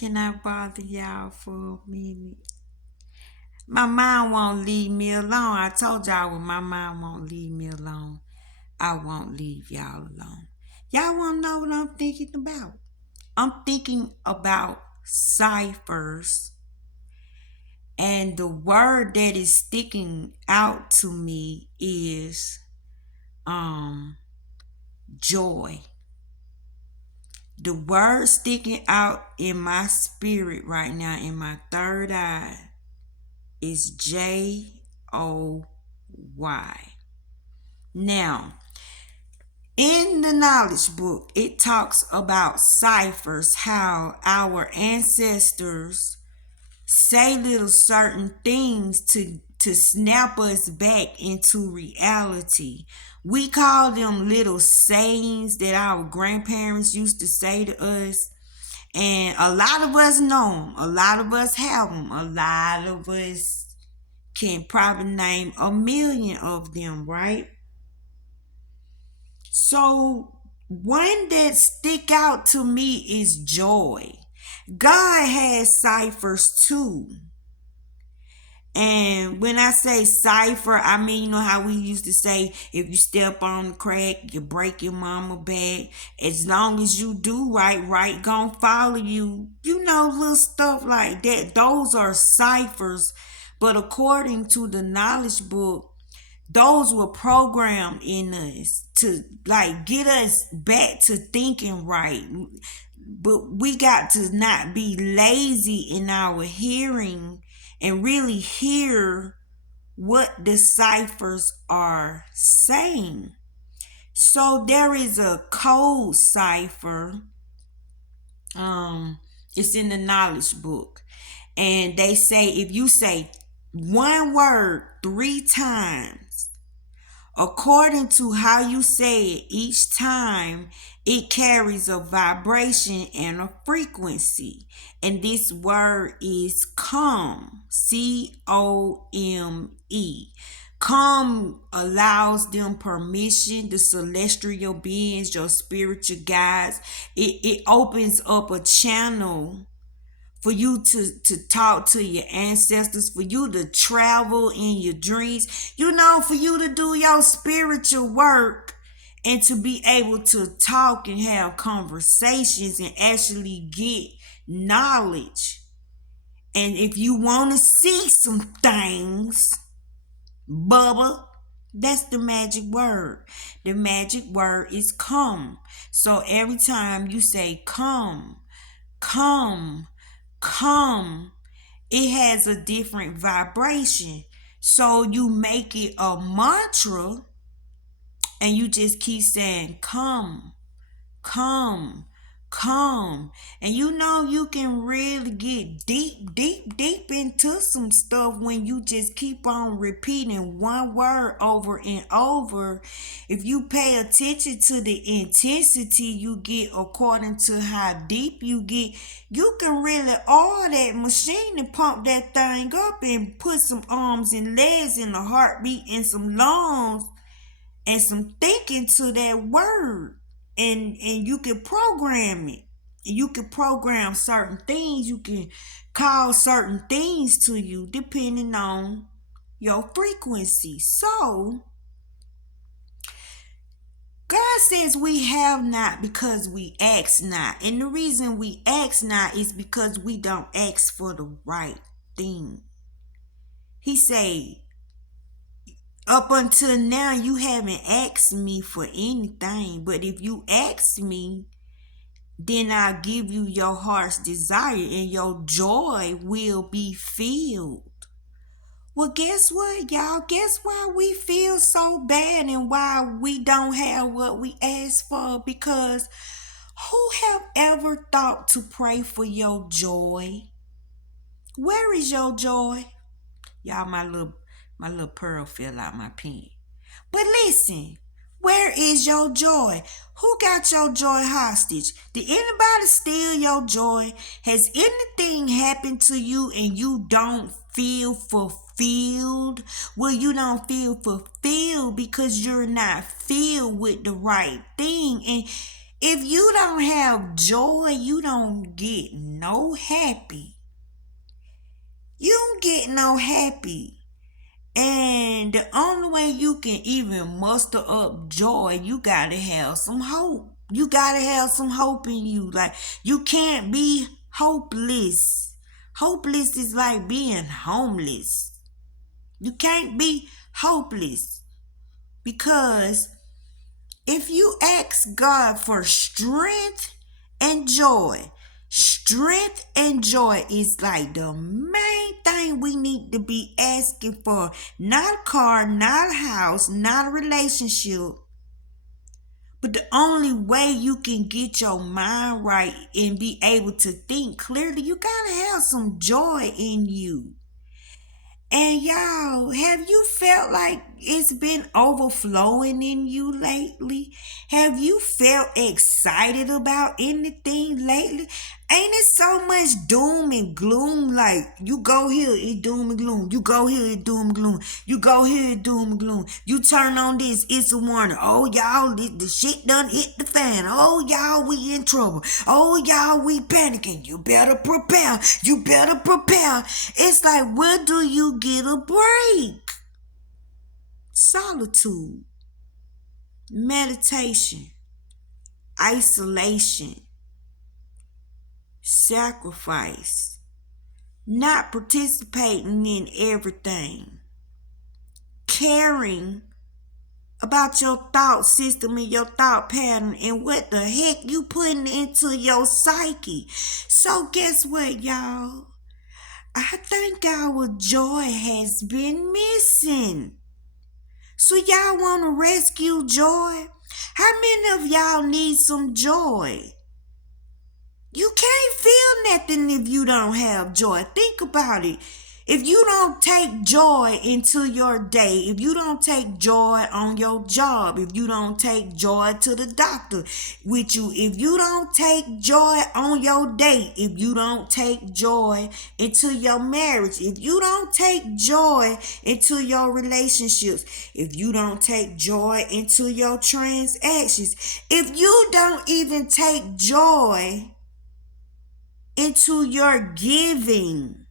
Can I bother y'all for a minute? My mom won't leave me alone. I told y'all when my mom won't leave me alone, I won't leave y'all alone. Y'all want to know what I'm thinking about? I'm thinking about ciphers, and the word that is sticking out to me is joy. The word sticking out in my spirit right now, in my third eye, is Joy. Now, in the knowledge book, it talks about ciphers, how our ancestors say little certain things to snap us back into reality. We call them little sayings that our grandparents used to say to us. And a lot of us know them. A lot of us have them. A lot of us can probably name a million of them, right? So one that stick out to me is joy. God has ciphers too. And when I say cipher, I mean, you know how we used to say, if you step on the crack, you break your mama back. As long as you do right, right gonna follow you. You know, little stuff like that. Those are ciphers. But according to the knowledge book, those were programmed in us to like get us back to thinking right. But we got to not be lazy in our hearing and really hear what the ciphers are saying. So there is a code cipher. It's in the knowledge book. And they say if you say one word 3 times, according to how you say it each time, it carries a vibration and a frequency. And this word is come. COME. Come allows them permission, the celestial beings, your spiritual guides. It opens up a channel for you to talk to your ancestors, for you to travel in your dreams, for you to do your spiritual work and to be able to talk and have conversations and actually get knowledge. And if you want to see some things, Bubba, that's the magic word. The magic word is come. So every time you say come, come, come, it has a different vibration. So you make it a mantra and you just keep saying come, come, come. And you can really get deep, deep, deep into some stuff when you just keep on repeating one word over and over. If you pay attention to the intensity you get according to how deep you get, you can really oil that machine and pump that thing up and put some arms and legs and a heartbeat and some lungs and some thinking to that word. And you can program it. You can program certain things. You can call certain things to you depending on your frequency. So God says we have not because we ask not. And the reason we ask not is because we don't ask for the right thing. He said, up until now, you haven't asked me for anything. But if you ask me, then I'll give you your heart's desire and your joy will be filled. Well, guess what, y'all? Guess why we feel so bad and why we don't have what we ask for? Because who have ever thought to pray for your joy? Where is your joy? Y'all, my little pearl fell out my pen. But listen, where is your joy? Who got your joy hostage? Did anybody steal your joy? Has anything happened to you and you don't feel fulfilled? Well, you don't feel fulfilled because you're not filled with the right thing. If you don't have joy, you don't get no happy. You don't get no happy. And the only way you can even muster up joy, you gotta have some hope. You gotta have some hope in you. Like, you can't be hopeless. Hopeless is like being homeless. You can't be hopeless because if you ask God for strength and joy, strength and joy is like the main thing we need to be asking for. Not a car, not a house, not a relationship. But the only way you can get your mind right and be able to think clearly, you gotta have some joy in you. And y'all, have you felt like it's been overflowing in you lately? Have you felt excited about anything lately? Ain't it so much doom and gloom? Like, you go here, it doom and gloom. You go here, it doom and gloom. You go here, it doom and gloom. You turn on this, it's a warning. Oh, y'all, the shit done hit the fan. Oh, y'all, we in trouble. Oh, y'all, we panicking. You better prepare. You better prepare. It's like, where do you get a break? Solitude, meditation, isolation, sacrifice, not participating in everything, caring about your thought system and your thought pattern and what the heck you putting into your psyche. So guess what, y'all? I think our joy has been missing. So y'all want to rescue joy? How many of y'all need some joy? You can't feel nothing if you don't have joy. Think about it. If you don't take joy into your day, if you don't take joy on your job, if you don't take joy to the doctor with you, if you don't take joy on your date, if you don't take joy into your marriage, if you don't take joy into your relationships, if you don't take joy into your transactions, if you don't even take joy into your giving,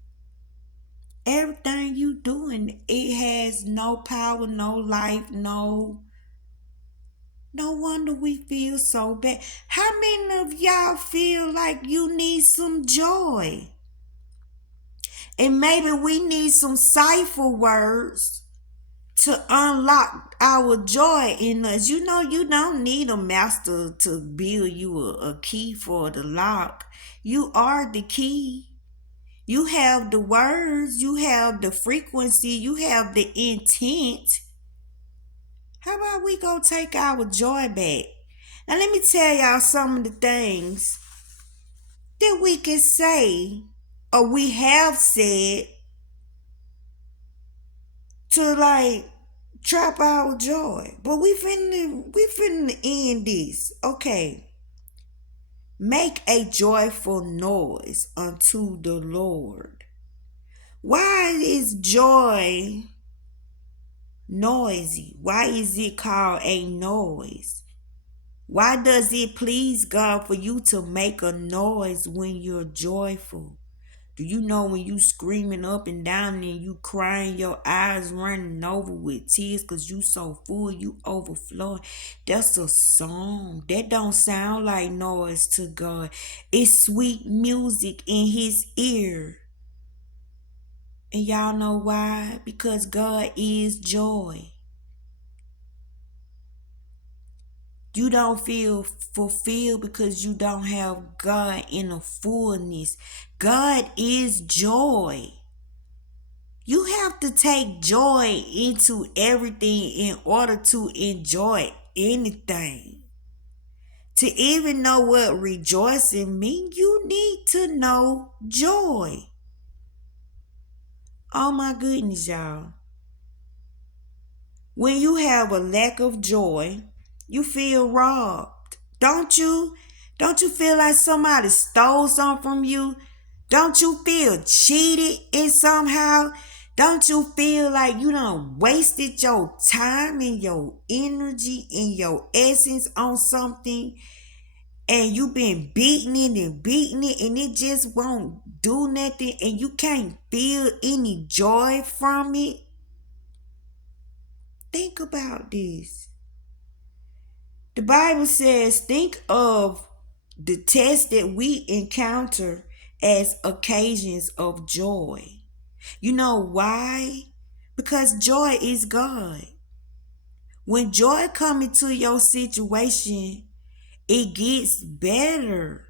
everything you doing, it has no power, no life, no wonder we feel so bad. How many of y'all feel like you need some joy? And maybe we need some cipher words to unlock our joy in us. You know, you don't need a master to build you a key for the lock. You are the key. You have the words, you have the frequency, you have the intent. How about we go take our joy back? Now let me tell y'all some of the things that we can say or we have said to like trap our joy. But we finna end this. Okay. Make a joyful noise unto the Lord. Why is joy noisy? Why is it called a noise? Why does it please God for you to make a noise when you're joyful? Do you know when you screaming up and down and you crying, your eyes running over with tears because you so full, you overflowing? That's a song. That don't sound like noise to God. It's sweet music in his ear. And y'all know why? Because God is joy. You don't feel fulfilled because you don't have God in a fullness. God is joy. You have to take joy into everything in order to enjoy anything. To even know what rejoicing means, you need to know joy. Oh my goodness, y'all. When you have a lack of joy, you feel robbed. Don't you? Don't you feel like somebody stole something from you? Don't you feel cheated in somehow? Don't you feel like you done wasted your time and your energy and your essence on something and you been beating it and it just won't do nothing and you can't feel any joy from it? Think about this. The Bible says, think of the tests that we encounter as occasions of joy. You know why? Because joy is God. When joy comes into your situation, it gets better.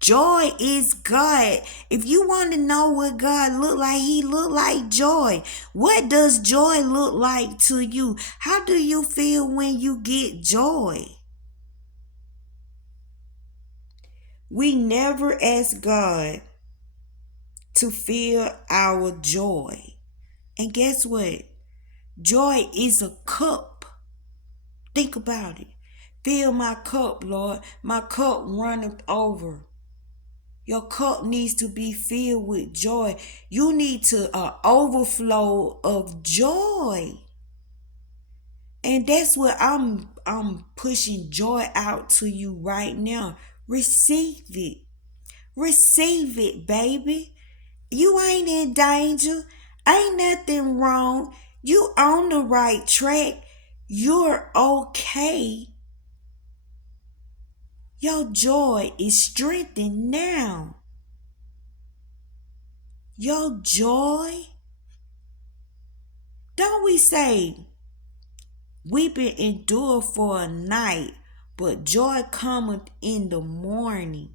Joy is God. If you want to know what God look like, he look like joy. What does joy look like to you? How do you feel when you get joy? We never ask God to fill our joy. And guess what? Joy is a cup. Think about it. Fill my cup, Lord. My cup runneth over. Your cup needs to be filled with joy. You need to overflow of joy. And that's what I'm pushing joy out to you right now. Receive it. Receive it, baby. You ain't in danger. Ain't nothing wrong. You on the right track. You're okay. Your joy is strengthened now. Your joy. Don't we say, weeping endure for a night, but joy cometh in the morning?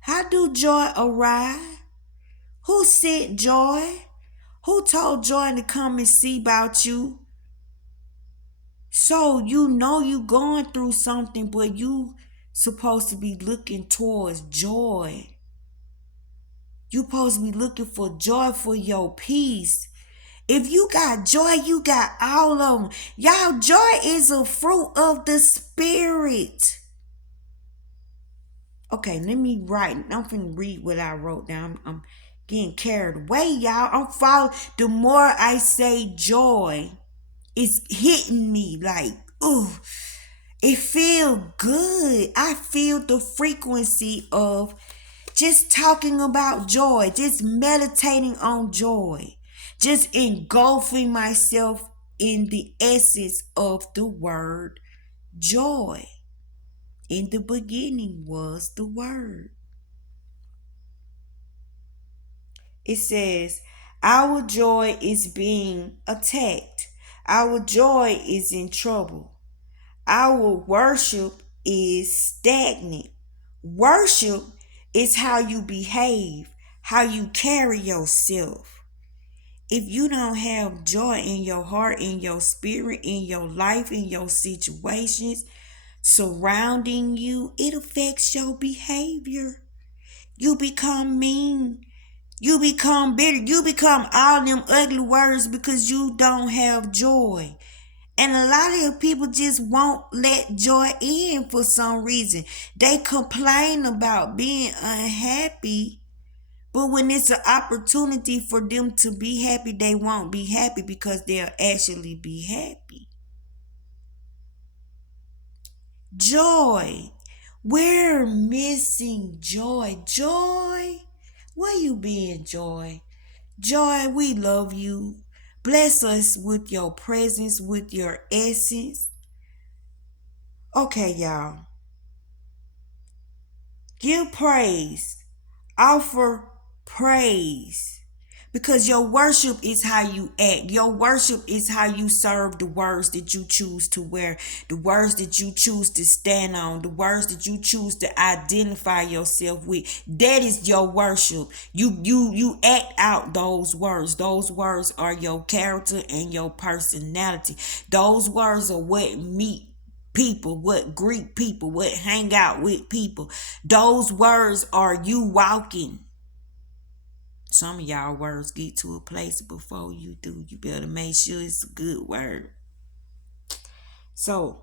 How do joy arrive? Who sent joy? Who told joy to come and see about you? So you know you going through something, but you supposed to be looking towards joy. You supposed to be looking for joy for your peace. If you got joy, you got all of them. Y'all, joy is a fruit of the Spirit. Okay, let me write. I'm finna read what I wrote down. I'm getting carried away, y'all. I'm following. The more I say joy, it's hitting me like, ooh, it feel good. I feel the frequency of just talking about joy, just meditating on joy, just engulfing myself in the essence of the word joy. In the beginning was the word. It says, our joy is being attacked. Our joy is in trouble. Our worship is stagnant. Worship is how you behave, how you carry yourself. If you don't have joy in your heart, in your spirit, in your life, in your situations surrounding you, it affects your behavior. You become mean. You become bitter. You become all them ugly words because you don't have joy. And a lot of people just won't let joy in for some reason. They complain about being unhappy, but when it's an opportunity for them to be happy, they won't be happy because they'll actually be happy. Joy. We're missing joy. Joy. Where you been, Joy? Joy, we love you. Bless us with your presence, with your essence. Okay, y'all. Give praise. Offer praise. Because your worship is how you act. Your worship is how you serve the words that you choose to wear, the words that you choose to stand on, the words that you choose to identify yourself with. That is your worship. You act out those words. Those words are your character and your personality. Those words are what meet people, what greet people, what hang out with people. Those words are you walking. Some of y'all words get to a place before you do. You better make sure it's a good word. So,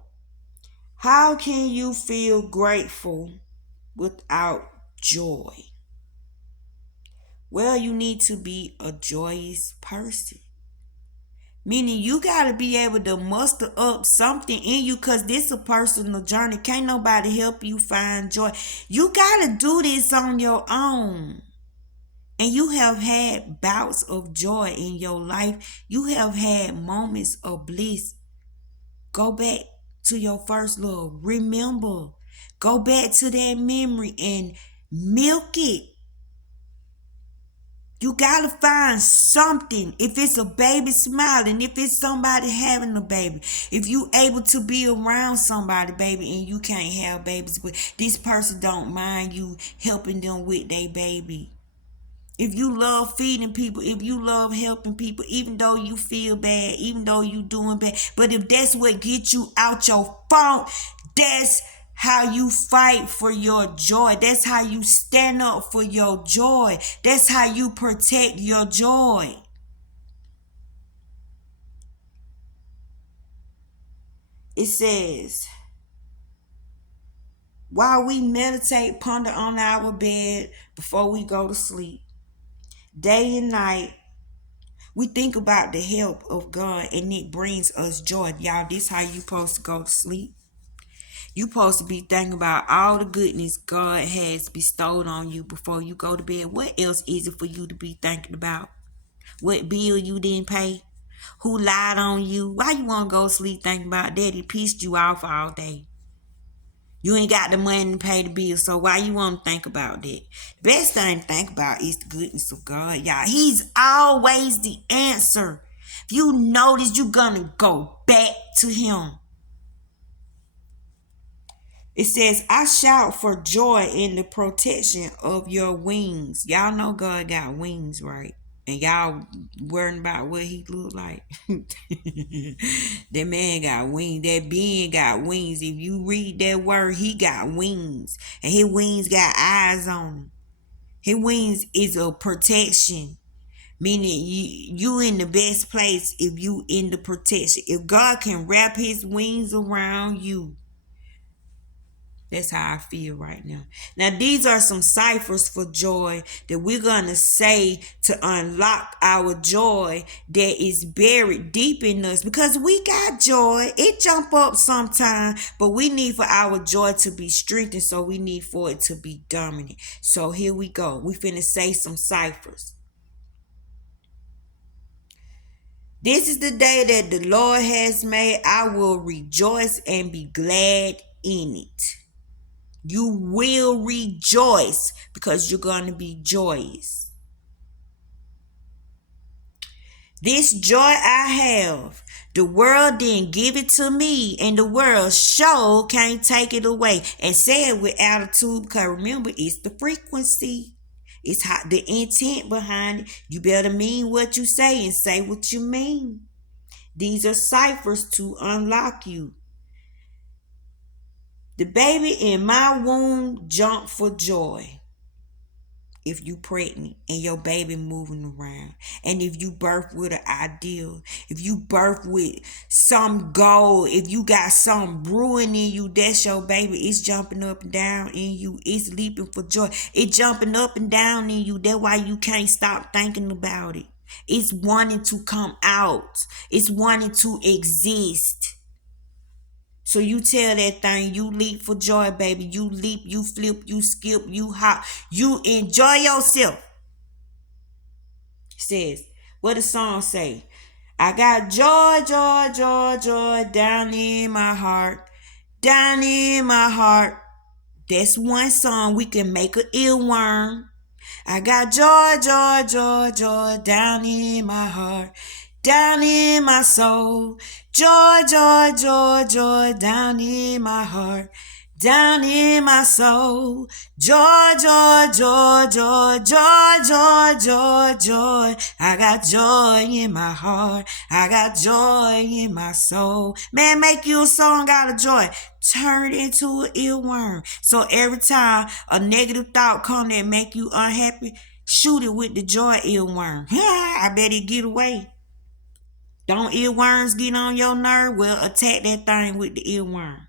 how can you feel grateful without joy? Well, you need to be a joyous person. Meaning you gotta be able to muster up something in you, cause this a personal journey. Can't nobody help you find joy. You gotta do this on your own. And you have had bouts of joy in your life. You have had moments of bliss. Go back to your first love. Remember. Go back to that memory and milk it. You gotta find something. If it's a baby smiling, if it's somebody having a baby, if you able to be around somebody, baby, and you can't have babies, but this person don't mind you helping them with their baby. If you love feeding people, if you love helping people, even though you feel bad, even though you doing bad, but if that's what gets you out your funk, that's how you fight for your joy. That's how you stand up for your joy. That's how you protect your joy. It says, while we meditate, ponder on our bed before we go to sleep, day and night, we think about the help of God and it brings us joy. Y'all, this how you supposed to go to sleep. You supposed to be thinking about all the goodness God has bestowed on you before you go to bed. What else is it for you to be thinking about? What bill you didn't pay? Who lied on you? Why you want to go to sleep thinking about that? He pissed you off all day. You ain't got the money to pay the bill, so why you want to think about that? Best thing to think about is the goodness of God, y'all. He's always the answer. If you notice, you're gonna go back to him. It says, I shout for joy in the protection of your wings. Y'all know God got wings, right? And y'all worrying about what he look like. That man got wings. That being got wings. If you read that word, he got wings. And his wings got eyes on him. His wings is a protection. Meaning you in the best place if you in the protection. If God can wrap his wings around you. That's how I feel right now. Now, these are some ciphers for joy that we're going to say to unlock our joy that is buried deep in us, because we got joy. It jump up sometime, but we need for our joy to be strengthened, so we need for it to be dominant. So here we go. We finna say some ciphers. This is the day that the Lord has made. I will rejoice and be glad in it. You will rejoice because you're going to be joyous. This joy I have, the world didn't give it to me, and the world sure can't take it away. And say it with attitude, because remember, it's the frequency. It's the intent behind it. You better mean what you say and say what you mean. These are ciphers to unlock you. The baby in my womb jumped for joy. If you pregnant and your baby moving around, and if you birth with an ideal, if you birth with some goal, if you got something brewing in you, that's your baby. It's jumping up and down in you. It's leaping for joy. It's jumping up and down in you. That's why you can't stop thinking about it. It's wanting to come out. It's wanting to exist. So you tell that thing, you leap for joy, baby. You leap, you flip, you skip, you hop. You enjoy yourself. It says, what the song say? I got joy, joy, joy, joy down in my heart. Down in my heart. That's one song we can make an earworm. I got joy, joy, joy, joy down in my heart. Down in my soul. Joy, joy, joy, joy down in my heart. Down in my soul. Joy, joy, joy, joy, joy, joy, joy, joy. I got joy in my heart. I got joy in my soul. Man, make you a song out of joy. Turn it into an earworm. So every time a negative thought come that make you unhappy, shoot it with the joy earworm. I bet it get away. Don't earworms get on your nerve? Well, attack that thing with the earworm.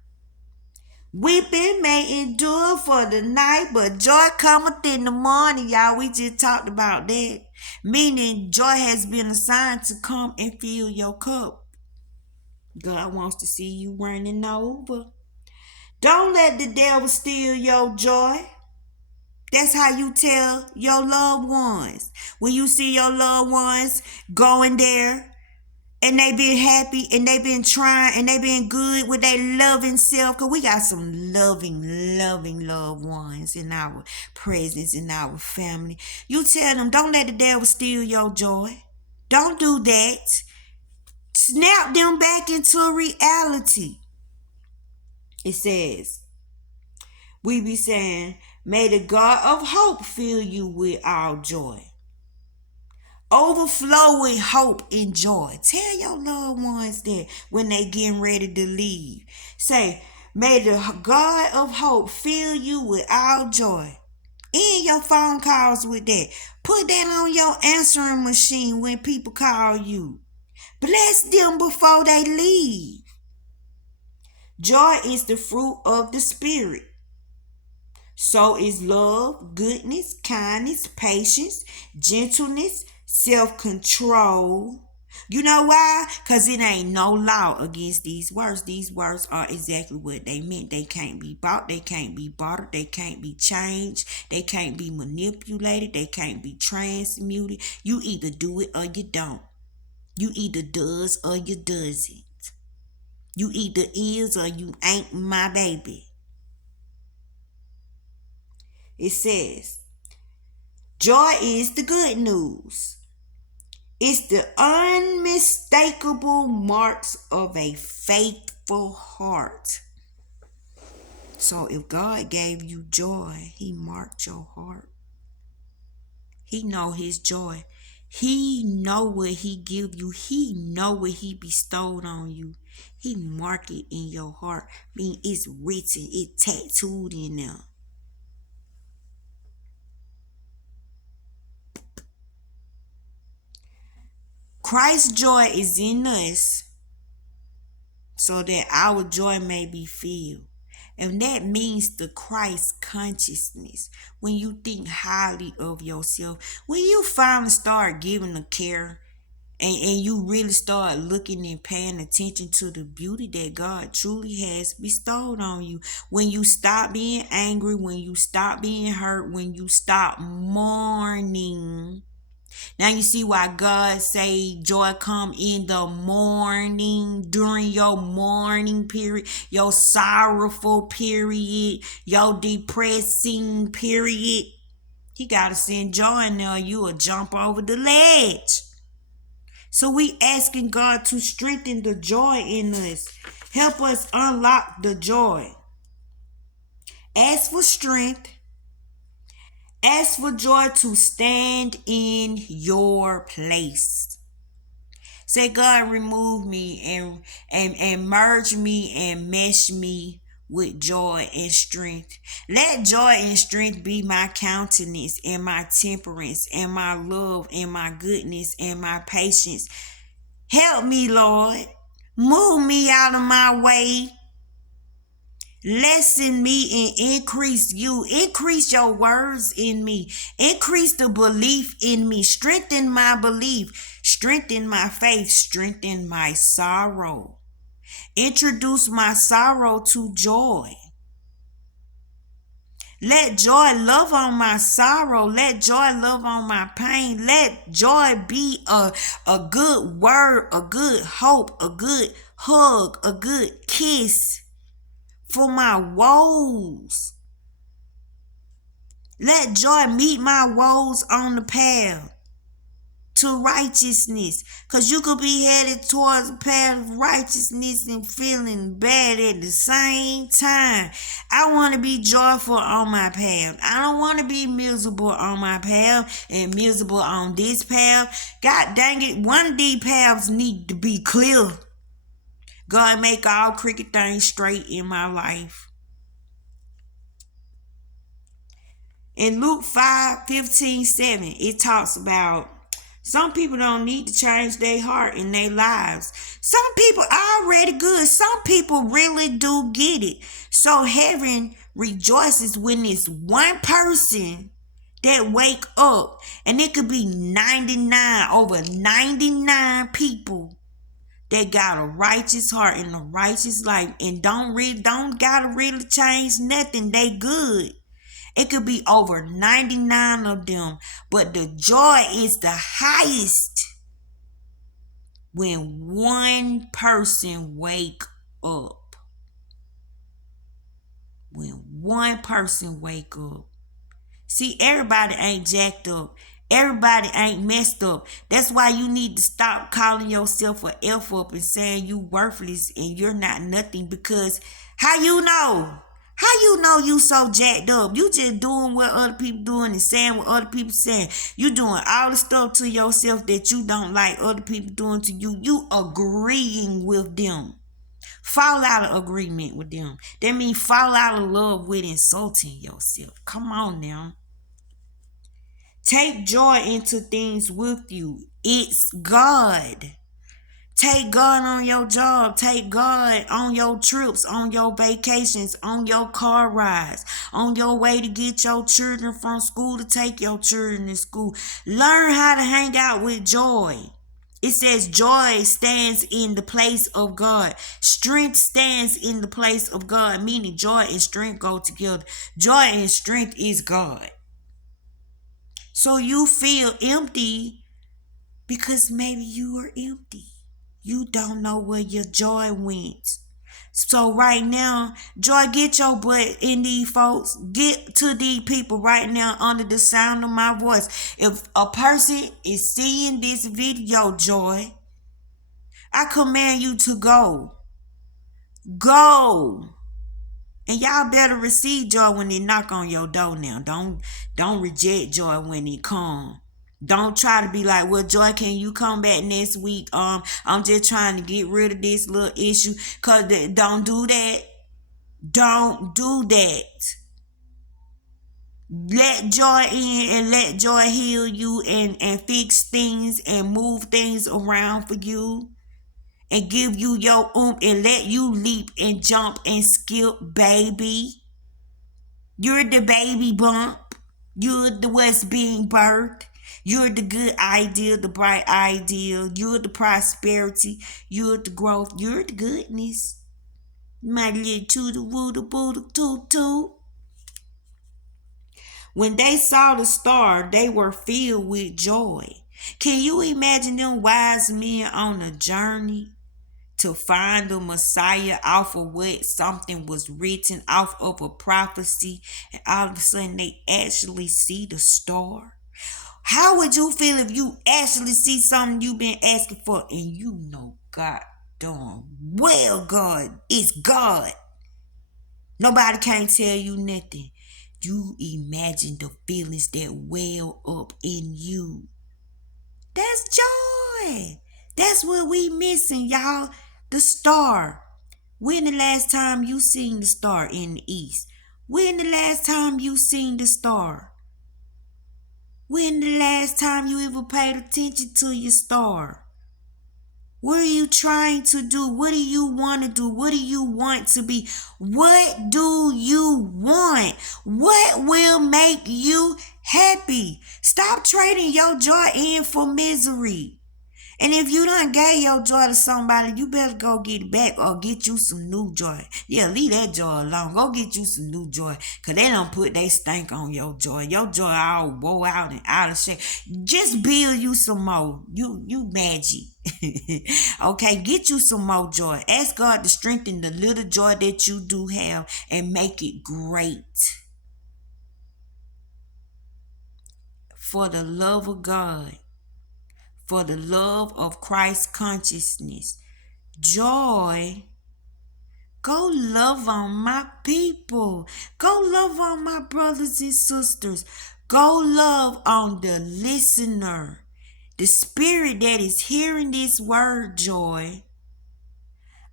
Weeping may endure for the night, but joy cometh in the morning, y'all. We just talked about that. Meaning joy has been assigned to come and fill your cup. God wants to see you running over. Don't let the devil steal your joy. That's how you tell your loved ones. When you see your loved ones going there and they been happy and they been trying and they been good with their loving self. Because we got some loving loved ones in our presence, in our family. You tell them, don't let the devil steal your joy. Don't do that. Snap them back into reality. It says, we be saying, may the God of hope fill you with all joy. Overflow with hope and joy. Tell your loved ones that when they getting ready to leave. Say, may the God of hope fill you with all joy. End your phone calls with that. Put that on your answering machine when people call you. Bless them before they leave. Joy is the fruit of the Spirit. So is love, goodness, kindness, patience, gentleness, self-control. You know why? Because it ain't no law against these words. These words are exactly what they meant. They can't be bought. They can't be bartered. They can't be changed. They can't be manipulated. They can't be transmuted. You either do it or you don't. You either does or you doesn't. You either is or you ain't my baby. It says, joy is the good news. It's the unmistakable marks of a faithful heart. So if God gave you joy, he marked your heart. He know his joy. He know what he give you. He know what he bestowed on you. He mark it in your heart. I mean, it's written, it tattooed in there. Christ's joy is in us so that our joy may be filled. And that means the Christ consciousness. When you think highly of yourself, when you finally start giving a care and you really start looking and paying attention to the beauty that God truly has bestowed on you. When you stop being angry, when you stop being hurt, when you stop mourning. Now you see why God say joy come in the morning, during your mourning period, your sorrowful period, your depressing period. He got to send joy in there, you will jump over the ledge. So we asking God to strengthen the joy in us. Help us unlock the joy. Ask for strength. Ask for joy to stand in your place. Say, God, remove me and merge me and mesh me with joy and strength. Let joy and strength be my countenance and my temperance and my love and my goodness and my patience. Help me, Lord. Move me out of my way. Lessen me and increase you. Increase your words in me. Increase the belief in me. Strengthen my belief. Strengthen my faith. Strengthen my sorrow. Introduce my sorrow to joy. Let joy love on my sorrow. Let joy love on my pain. Let joy be a good word, a good hope, a good hug, a good kiss for my woes. Let joy meet my woes on the path to righteousness. Because you could be headed towards a path of righteousness and feeling bad at the same time. I want to be joyful on my path. I don't want to be miserable on my path and miserable on this path. God dang it, one of these paths need to be clear. God, make all crooked things straight in my life. In Luke 5:15-7, it talks about some people don't need to change their heart in their lives. Some people are already good. Some people really do get it. So heaven rejoices when it's one person that wake up. And it could be 99, over 99 people that got a righteous heart and a righteous life and don't gotta really change nothing. They good. It could be over 99 of them. But the joy is the highest when one person wake up. When one person wake up. See, everybody ain't jacked up. Everybody ain't messed up. That's why you need to stop calling yourself a F up and saying you worthless and you're not nothing, because how you know? How you know you so jacked up? You just doing what other people doing and saying what other people saying. You doing all the stuff to yourself that you don't like other people doing to you. You agreeing with them. Fall out of agreement with them. That means fall out of love with insulting yourself. Come on now. Take joy into things with you. It's God. Take God on your job. Take God on your trips, on your vacations, on your car rides, on your way to get your children from school, to take your children to school. Learn how to hang out with joy. It says joy stands in the place of God. Strength stands in the place of God, meaning joy and strength go together. Joy and strength is God. So you feel empty because maybe you are empty. You don't know where your joy went. So right now, Joy, get your butt in these folks. Get to these people right now under the sound of my voice. If a person is seeing this video, Joy, I command you to go. Go. And y'all better receive joy when they knock on your door now. Don't reject joy when they come. Don't try to be like, well, Joy, can you come back next week? I'm just trying to get rid of this little issue. Cause don't do that. Don't do that. Let joy in and let joy heal you and fix things and move things around for you. And give you your and let you leap and jump and skip, baby. You're the baby bump. You're the what's being birthed. You're the good idea, the bright idea. You're the prosperity. You're the growth. You're the goodness. My little toot. When they saw the star, they were filled with joy. Can you imagine them wise men on a journey to find the Messiah off of what something was written, off of a prophecy, and all of a sudden they actually see the star? How would you feel if you actually see something you've been asking for and you know God darn well God is God? Nobody can tell you nothing. You imagine the feelings that well up in you. That's joy. That's what we missing, y'all. The star. When the last time you seen the star in the east? When the last time you seen the star? When the last time you ever paid attention to your star? What are you trying to do? What do you want to do? What do you want to be? What do you want? What will make you happy? Stop trading your joy in for misery. And if you done gave your joy to somebody, you better go get it back or get you some new joy. Yeah, leave that joy alone. Go get you some new joy. Because they don't put they stank on your joy. Your joy all wore out and out of shape. Just build you some more. You magic. Okay, get you some more joy. Ask God to strengthen the little joy that you do have and make it great. For the love of God. For the love of Christ consciousness. Joy. Go love on my people. Go love on my brothers and sisters. Go love on the listener. The spirit that is hearing this word, Joy.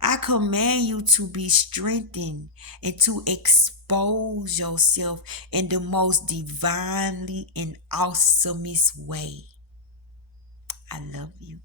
I command you to be strengthened and to expose yourself in the most divinely and awesomest way. I love you.